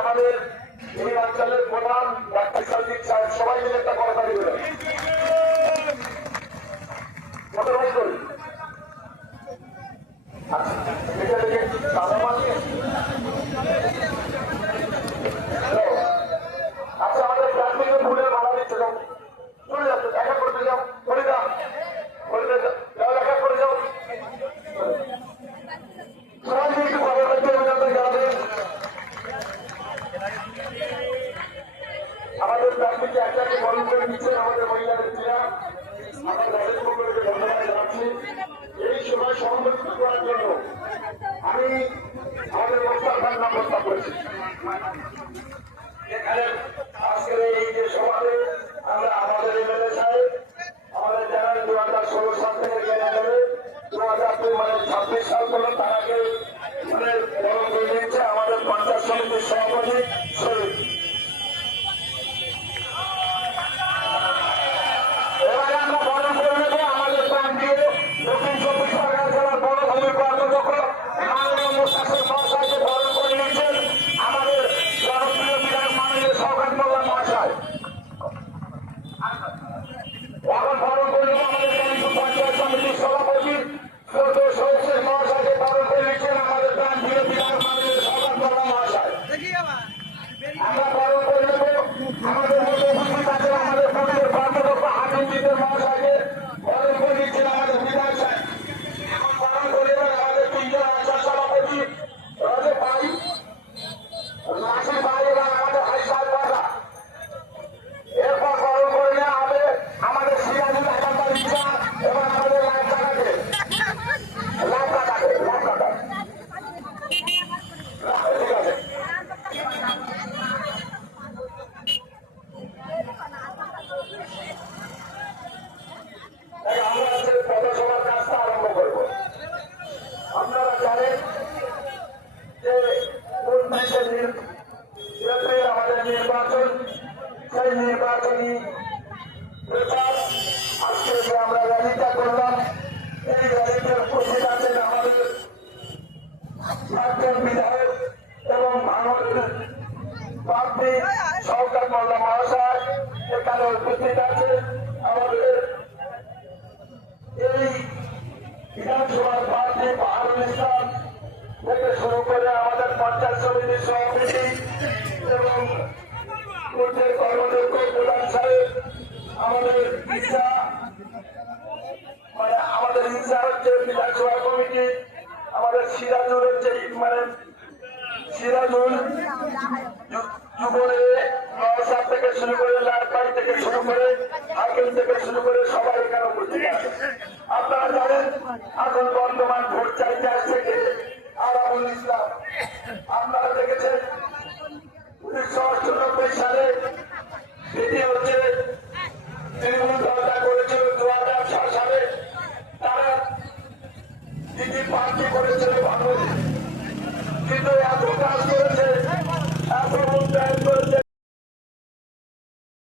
আমাদের এই অঞ্চলের প্রধান ডাক্তার সাজিদ সাহেব সবাই মিলে একটা করতালি দেবেন। আচ্ছা আমাদের প্রাথমিক ফুলের মালা দিচ্ছে যাও, চলে যাচ্ছে দেখা করতে যাও, করে যাও, দেখা করে যাও। সবাই একটু খবর রাখতে হবে জানাবেন। আমাদের প্রাথমিক একটাকে বরণ করে নিচ্ছেন আমাদের মহিলা ব্যক্তিরা। আমরা তাদের সকলকে ধন্যবাদ জানাচ্ছি। এই সময় সংরক্ষিত করার জন্য আমি আমাদের মোস্তাফার নাম প্রস্তাব করেছি। এখানে আজকের এই যে সভাতে আমরা আমাদের এমএলএ সাহেব আমাদের জানান 2016 সাল থেকে জ্ঞান দেবে 2026 সাল পর্যন্ত তার আগে বরণ করে নিচ্ছে আমাদের পঞ্চায়েত সমিতির সভাপতি শরীফ। এবারে আমরা বরণ করে নেব আমাদের প্রান্তীয় দক্ষিণ 24 পরগনা জেলার বনভূমির কর্মদক্ষ মাননীয় মোস্তাফিজ মহাশয়কে বরণ করে নিচ্ছেন আমাদের জনপ্রিয় বিধায়ক মাননীয় শওকত মোল্লা মহাশয়। এখন বরণ করে নেব আমাদের পঞ্চায়েত সমিতির সভাপতি সদস্য মহাশয়কে বরণ করে নিচ্ছেন আমাদের প্রান্তীয় বিধায়ক মাননীয় শওকত মোল্লা মহাশয়। আমরা বরণ করে নেব আমাদের মধ্যে উপস্থিত আছেন আমাদের পক্ষের কর্মদক্ষ হাকিমজিদের মহাশয়কে বরণ করে নিচ্ছেন আমাদের বিধায়ক সাহেব। এখন বরণ করে নেবেন আমাদের তিনজন অঞ্চল সভাপতি রাজে ভাই নাসির ভাই এবং আমাদের ভাই সাহেব বাবা। এরপর বরণ করে নেওয়া হবে আমাদের সিরাজুল আহমদ ইচ্ছা এবং আমাদের লাভ কাকাকে ঠিক আছে। আমরা আজকে পৌরসভার কাজটা আরম্ভ করব। আপনারা জানেন যে কোন দেশের আমাদের নির্বাচন, সেই নির্বাচনী প্রচার আজকে যে আমরা র্যালিটা করলাম এই র্যালিতে উপস্থিত আছেন আমাদের প্রাক্তন বিধায়ক এবং ভাঙনের প্রার্থী শওকত মোল্লা মহাশয় এখানে উপস্থিত আছে। আমাদের এই বিধানসভার প্রার্থী বাহারুল ইসলাম থেকে শুরু করে আমাদের পঞ্চায়েত সমিতির সভাপতি এবং কর্মদক্ষ প্রধান সাহেব আমাদের ইচ্ছা আমাদের ইচ্ছা হচ্ছে বিধানসভা কমিটি আমাদের সিরাজুল হচ্ছে সিরাজুল যুবরে নওশাদ থেকে শুরু করে লালপাই থেকে শুরু করে হাকিম থেকে শুরু করে সবাই এখানে উপস্থিত আছে। আপনারা জানেন এখন বর্তমান ভোট চাইতে আসছে আরাবুল ইসলাম। আমরা